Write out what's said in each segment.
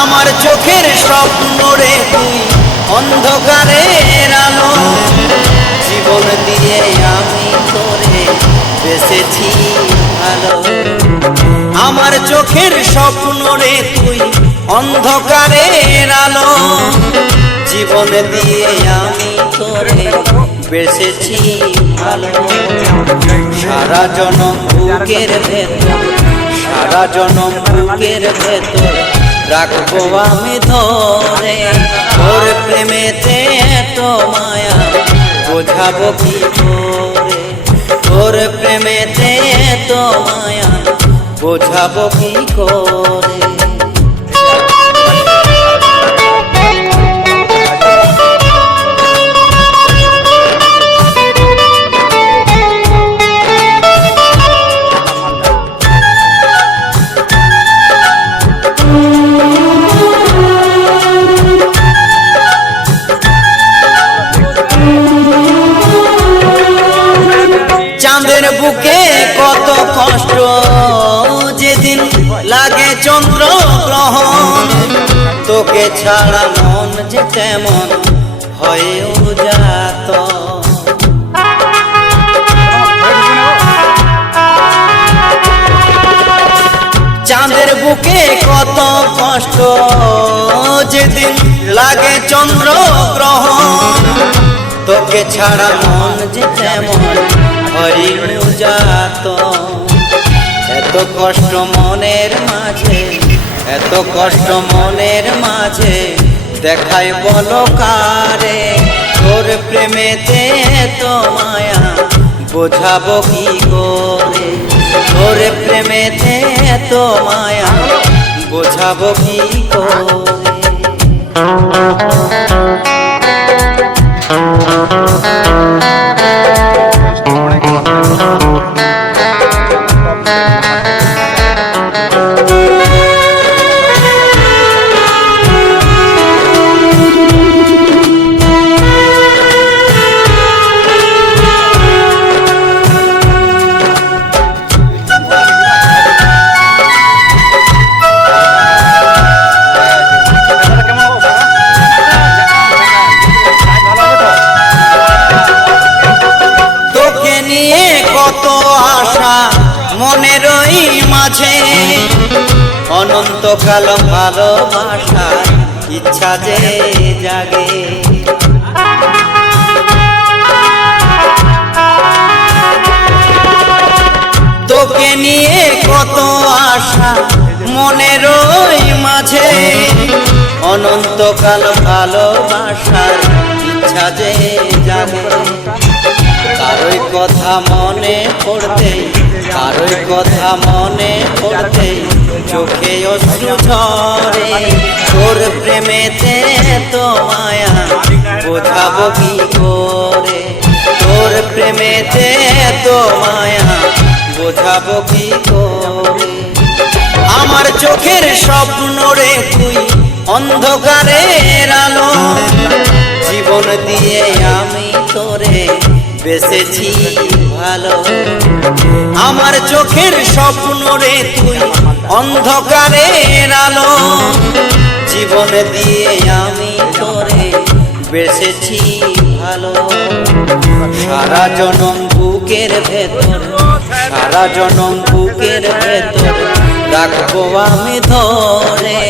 আমার চোখের স্বপ্ন রে তুই অন্ধকারের আলো, জীবন দিয়ে আমি তোরে বেঁচেছি ভালো। আমার চোখের স্বপ্ন রে তুই অন্ধকারের আলো, জীবন দিয়ে আমি তোরে বেঁচেছি ভালো। সারা জনম বুকের ভেতর, সারা জনম বুকের ভেতর রাখবো আমি ধরে। তোর প্রেমেতে এত মায়া বোঝাবো কি করে, তোর প্রেমেতে এত মায়া বোঝাবো কি করে। চাঁদের বুকে কত কষ্ট যেদিন লাগে চন্দ্র গ্রহণ, তোকে ছাড়া মন যে তেমন হয় উজাত। চাঁদের বুকে কত কষ্ট যেদিন লাগে চন্দ্র গ্রহণ, তোকে ছাড়া মন যে তেমন হয় উজাত। এত কষ্ট মনের মাঝে, এত কষ্ট মনের মাঝে দেখাই বলো কারে। তোর প্রেমেতে এত মায়া বোঝাবো কি করে, তোর প্রেমেতে এত মায়া বোঝাবো কি করে। কত আশা মনের ওই মাঝে, অনন্তকাল ভালোবাসার ইচ্ছা যে জাগে। তোকে নিয়ে কত আশা মনের ওই মাঝে, অনন্তকাল ভালোবাসার ইচ্ছা যে জাগে। কারোই কথা মনে পড়তে, কারোই কথা মনে পড়তে চোখে অশ্রু ঝরে। তোর প্রেমেতে তো মায়া বোঝাবো কি করে, তোর প্রেমেতে তো মায়া বোঝাবো কি করে। আমার চোখের স্বপ্ন রে তুই অন্ধকারের আলো, জীবন দিয়ে আমি তোরে বেঁচেছি ভালো। আমার চোখের স্বপ্ন রে তুই অন্ধকারের আলো, জীবন দিয়ে আমি তোরে বেঁচেছি ভালো। সারা জনম বুকের ভেতর, সারা জনম বুকের ভেতর রাখবো আমি ধরে।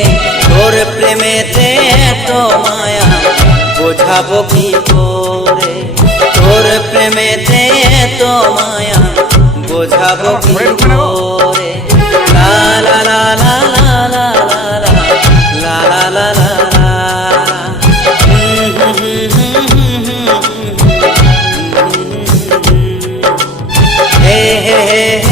তোর প্রেমেতে তো মায়া বোঝাবো কি করে, তোর প্রেমেতে তো মায়া বোঝাবো কি করে। লা লা লা লা লা লা লা লা লা লা লা। হে হে হে